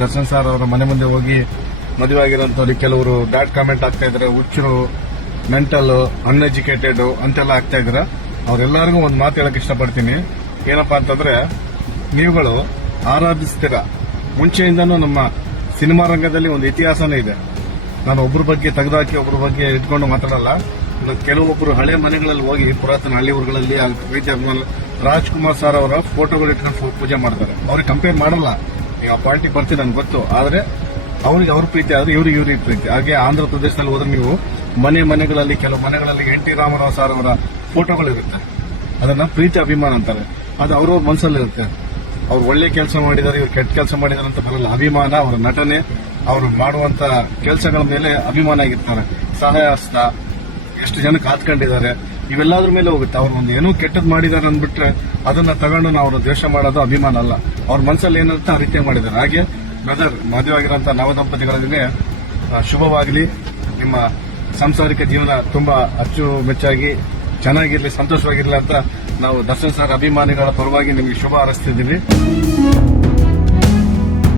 Darshan sir ಅವರ ಮನೆ ಮುಂದೆ ಹೋಗಿ ಮದುವೆ ಆಗಿರೋಂಥವ್ರಿಗೆ ಕೆಲವರು ಬ್ಯಾಡ್ ಕಾಮೆಂಟ್ ಆಗ್ತಾ ಇದಾರೆ. ಹುಚ್ಚರು, ಮೆಂಟಲ್, ಅನ್ಎಜುಕೇಟೆಡ್ ಅಂತೆಲ್ಲ ಆಗ್ತಾ ಇದಾರೆ. ಅವ್ರೆಲ್ಲರಿಗೂ ಒಂದು ಮಾತು ಹೇಳಕ್ ಇಷ್ಟಪಡ್ತೀನಿ. ಏನಪ್ಪಾ ಅಂತಂದ್ರೆ, ನೀವುಗಳು ಆರಾಧಿಸ್ತೀರ. ಮುಂಚೆಯಿಂದನೂ ನಮ್ಮ ಸಿನಿಮಾ ರಂಗದಲ್ಲಿ ಒಂದು ಇತಿಹಾಸನೇ ಇದೆ. ನಾನು ಒಬ್ಬರ ಬಗ್ಗೆ ತೆಗೆದುಹಾಕಿ ಒಬ್ಬರ ಬಗ್ಗೆ ಇಟ್ಕೊಂಡು ಮಾತಾಡಲ್ಲ. ಕೆಲವೊಬ್ಬರು ಹಳೆ ಮನೆಗಳಲ್ಲಿ ಹೋಗಿ ಪುರಾತನ ಹಳ್ಳಿ ಊರುಗಳಲ್ಲಿ ಪ್ರೀತಿ ಅಭಿಮಾನ ರಾಜ್ಕುಮಾರ್ ಸರ್ ಅವರ ಫೋಟೋಗಳು ಇಟ್ಕೊಂಡು ಪೂಜೆ ಮಾಡ್ತಾರೆ. ಅವ್ರಿಗೆ ಕಂಪೇರ್ ಮಾಡಲ್ಲ. ಈಗ ಆ ಪಾರ್ಟಿ ಬರ್ತೀನಿ ನನ್ಗೆ ಗೊತ್ತು. ಆದ್ರೆ ಅವ್ರಿಗೆ ಅವ್ರ ಪ್ರೀತಿ ಆದ್ರೆ ಇವ್ರಿಗೆ ಪ್ರೀತಿ. ಹಾಗೆ ಆಂಧ್ರ ಪ್ರದೇಶದಲ್ಲಿ ಹೋದ್ರೆ ನೀವು ಮನೆಗಳಲ್ಲಿ ಕೆಲವು ಮನೆಗಳಲ್ಲಿ ಎನ್.ಟಿ. ರಾಮಾರಾವ್ ಸರ್ ಅವರ ಫೋಟೋಗಳಿರುತ್ತೆ. ಅದನ್ನ ಪ್ರೀತಿ ಅಭಿಮಾನ ಅಂತಾರೆ. ಅದು ಅವ್ರವ್ರ ಮನಸ್ಸಲ್ಲಿ ಇರುತ್ತೆ. ಅವ್ರು ಒಳ್ಳೆ ಕೆಲಸ ಮಾಡಿದ್ದಾರೆ, ಇವ್ರು ಕೆಟ್ಟ ಕೆಲಸ ಮಾಡಿದಾರೆ ಅಂತ ಬರಲ್ಲ. ಅಭಿಮಾನ, ಅವರ ನಟನೆ, ಅವರು ಮಾಡುವಂತ ಕೆಲಸಗಳ ಮೇಲೆ ಅಭಿಮಾನ ಆಗಿರ್ತಾರೆ. ಸಹಾಯ ಹಸ್ತ, ಎಷ್ಟು ಜನ ಕಾತ್ಕೊಂಡಿದ್ದಾರೆ, ಇವೆಲ್ಲದ್ರ ಮೇಲೆ ಹೋಗುತ್ತೆ. ಅವ್ರು ಒಂದು ಏನೋ ಕೆಟ್ಟದ್ ಮಾಡಿದ್ದಾರೆ ಅಂದ್ಬಿಟ್ರೆ ಅದನ್ನ ತಗೊಂಡು ನಾವು ಅವ್ರ ದ್ವೇಷ ಮಾಡೋದು ಅಭಿಮಾನ ಅಲ್ಲ. ಅವ್ರ ಮನಸ್ಸಲ್ಲಿ ಏನಂತ ಆ ರೀತಿ ಮಾಡಿದ್ದಾರೆ. ಹಾಗೆ ಬ್ರದರ್, ಮದುವೆ ಆಗಿರೋಂಥ ನವದಂಪತಿಗಳಿಗೆ ಶುಭವಾಗಲಿ. ನಿಮ್ಮ ಸಾಂಸಾರಿಕ ಜೀವನ ತುಂಬಾ ಅಚ್ಚುಮೆಚ್ಚಾಗಿ ಚೆನ್ನಾಗಿರ್ಲಿ, ಸಂತೋಷವಾಗಿರ್ಲಿ ಅಂತ ನಾವು ದರ್ಶನ್ ಸರ್ ಅಭಿಮಾನಿಗಳ ಪರವಾಗಿ ನಿಮಗೆ ಶುಭ ಹಾರೈಸ್ತಿದ್ದೀವಿ.